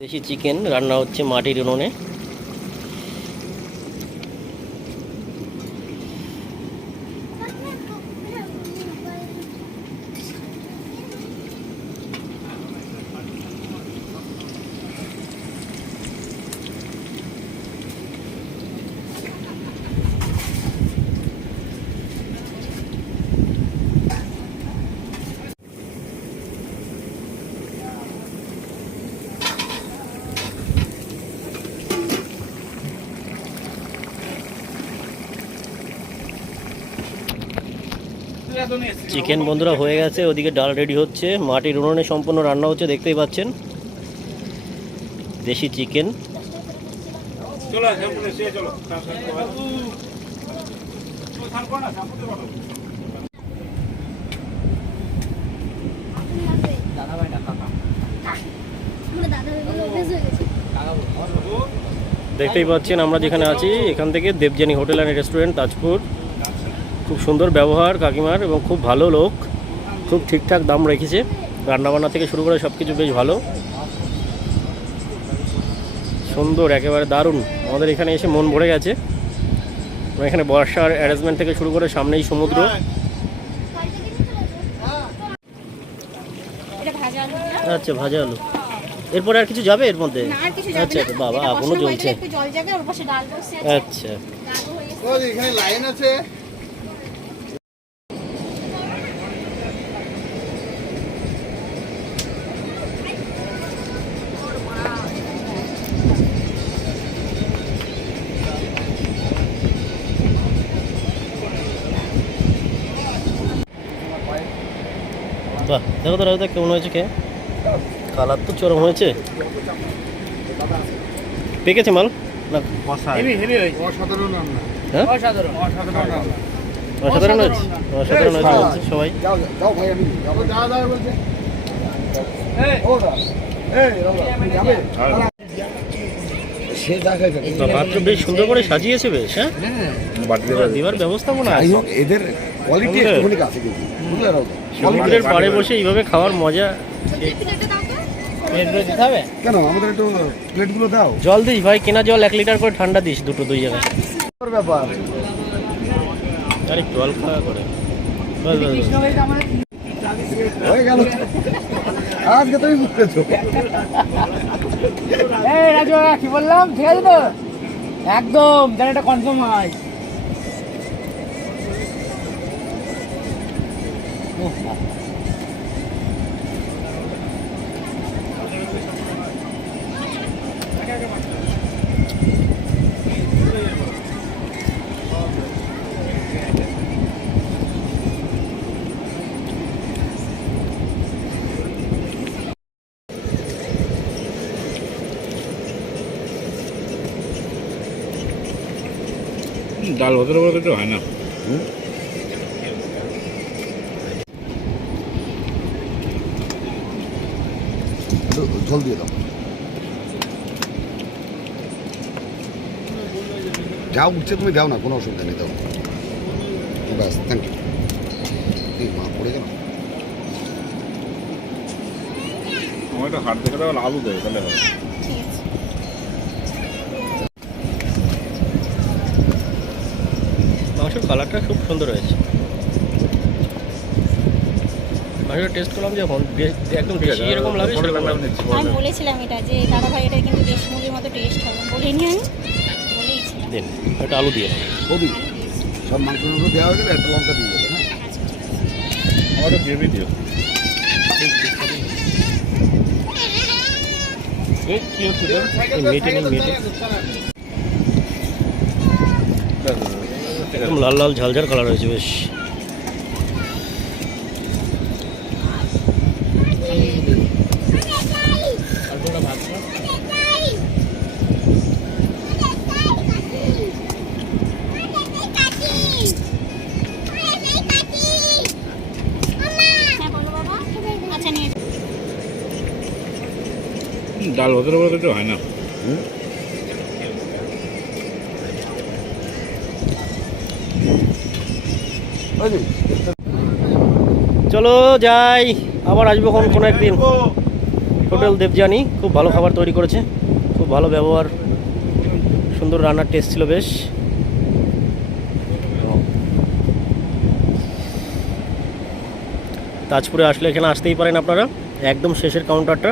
দেশি চিকেন রান্না হচ্ছে মাটির উনুনে। চিকেন বন্ধুরা হয়ে গেছে, ওদিকে ডাল রেডি হচ্ছে। মাটির উনুনে সম্পূর্ণ রান্না হচ্ছে, দেখতেই পাচ্ছেন। দেশি চিকেন। দেখতেই পাচ্ছেন, আমরা যেখানে আছি, এখান থেকে Debjani hotel and restaurant Tajpur. খুব সুন্দর ব্যবহার কাকিমার এবং খুব ভালো লোক। খুব ঠিকঠাক দাম রেখেছে। রান্নাবান্না থেকে শুরু করে সব কিছু বেশ ভালো। সুন্দর একেবারে দারুণ। আমাদের এখানে এসে মন ভরে গেছে। এখানে বর্ষার অ্যারেঞ্জমেন্ট থেকে শুরু করে সামনেই সমুদ্র। এটা ভাজা আলু। দিলাম। আচ্ছা ভাজা আলু। এরপরে আর কিছু যাবে এর মধ্যে? না আর কিছু যাবে আচ্ছা বাবা হয়ে জ্বলছে আচ্ছা বাহ দেখো তো রাজদা কেমন হয়েছে কে? কালার তো চরম হয়েছে। পেকেছে মাল? না। অসাধারণ। হ্যাঁ? অসাধারণ। অসাধারণ অসাধারণ হয়েছে? অসাধারণ হয়েছে বলছে সবাই। বেশ সুন্দর করে সাজিয়েছে বেশ হ্যাঁ? দিবার ব্যবস্থা যাই আছে। হোক এদের কোয়ালিটি আছে কিন্তু সমুদ্রের পাড়ে বসে এইভাবে খাওয়ার মজা। কেন? আমাদের একটু প্লেটগুলো দাও। জল দিস ভাই কেনা জল এক লিটার করে ঠান্ডা দিস দুটো দুই জায়গায়। ব্যাপার। আরে জল খাওয়া করে। বাস, বাস, বাস। হয়ে গেল। আজকে তুমি বুঝতেছো এই রাজু কি বললাম? ঠিক আছে তো? একদম যেন এটা কনফার্ম হয়। ডাল বলতে তো হয় না। ঝোল দিয়ে দাও। যা উঠছে তুমি দাও না কোনো অসুবিধা নেই দাও। ব্যাস থ্যাংক ইউ এই মা পড়ে গেল। আমার একটা হাত দেখে দাও আলু দেবে তাহলে হবে। মাংসের কালারটা খুব সুন্দর হয়েছে। মাংসটা টেস্ট করলাম যখন একদম বেশি এরকম লাগে আমি বলেছিলাম এটা যে দাদা ভাই এটা কিন্তু দেশ মুরগির মতো টেস্ট হবে বলিনি আমি দিন একটা আলু দিয়ে বৌদি সব মাংসগুলো দেওয়া হয়ে গেলে একটা লঙ্কা দিয়ে দেবে হ্যাঁ? আচ্ছা আমার গ্রেভি দিও মেটে নেই মেটে। একদম লাল লাল ঝালঝাল কালার হয়েছে বেশ। নিয়ে ডাল ভদ্র বলতে তো হয় না। চলো যাই আবার আসব কোন কোনো একদিন। হোটেল দেবযানী খুব ভালো খাবার তৈরি করেছে খুব ভালো ব্যবহার সুন্দর রান্নার টেস্ট ছিল বেশ। তাজপুরে আসলে এখানে আসতেই পারেন আপনারা। একদম শেষের কাউন্টারটা